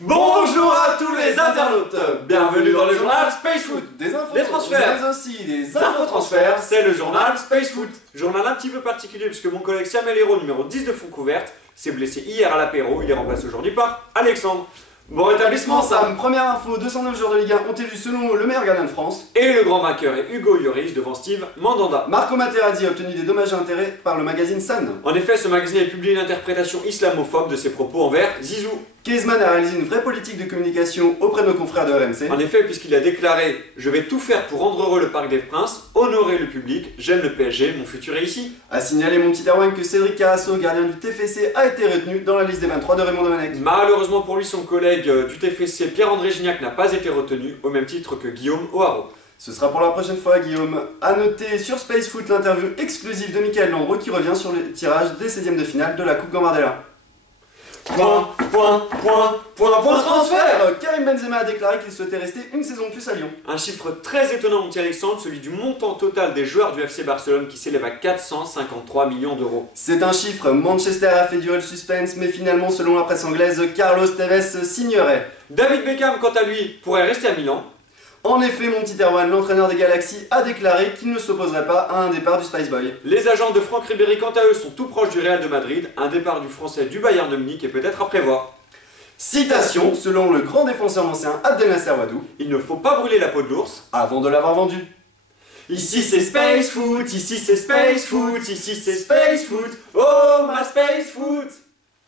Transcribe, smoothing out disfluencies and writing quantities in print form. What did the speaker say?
Bonjour à tous les internautes. Bienvenue dans le journal Space Foot. Des infos, des transferts, mais aussi des infotransferts, c'est le journal Space Foot. Journal un petit peu particulier puisque mon collègue Samuel Hérault, numéro 10 de Foncouverte, s'est blessé hier à l'apéro. Il est remplacé aujourd'hui par Alexandre. Bon rétablissement Sam. Première info, 209 joueurs de Ligue 1 ont élu selon le meilleur gardien de France. Et le grand vainqueur est Hugo Lloris devant Steve Mandanda. Marco Materazzi a obtenu des dommages et intérêts par le magazine Sun. En effet, ce magazine a publié une interprétation islamophobe de ses propos envers Zizou. Griezmann a réalisé une vraie politique de communication auprès de nos confrères de RMC. En effet, puisqu'il a déclaré « Je vais tout faire pour rendre heureux le Parc des Princes, honorer le public, j'aime le PSG, mon futur est ici ». A signalé mon petit Erwan que Cédric Carasso, gardien du TFC, a été retenu dans la liste des 23 de Raymond Domenech. Malheureusement pour lui, son collègue du TFC, Pierre-André Gignac, n'a pas été retenu, au même titre que Guillaume O'Haraud. Ce sera pour la prochaine fois, Guillaume. A noter sur Space Foot l'interview exclusive de Michael Landreau qui revient sur le tirage des 16e de finale de la Coupe Gambardella. Point transfert. Karim Benzema a déclaré qu'il souhaitait rester une saison de plus à Lyon. Un chiffre très étonnant, mon petit Alexandre, celui du montant total des joueurs du FC Barcelone qui s'élève à 453 millions d'euros. C'est un chiffre, Manchester a fait durer le suspense, mais finalement, selon la presse anglaise, Carlos Tevez signerait. David Beckham, quant à lui, pourrait rester à Milan. En effet, mon petit Erwan, l'entraîneur des Galaxies, a déclaré qu'il ne s'opposerait pas à un départ du Spice Boy. Les agents de Franck Ribéry, quant à eux, sont tout proches du Real de Madrid. Un départ du français du Bayern de Munich est peut-être à prévoir. Citation, selon le grand défenseur ancien Abdel Nasser Wadou, il ne faut pas brûler la peau de l'ours avant de l'avoir vendu. Ici c'est Space Foot, ici c'est Space Foot, ici c'est Space Foot, oh ma Space Foot.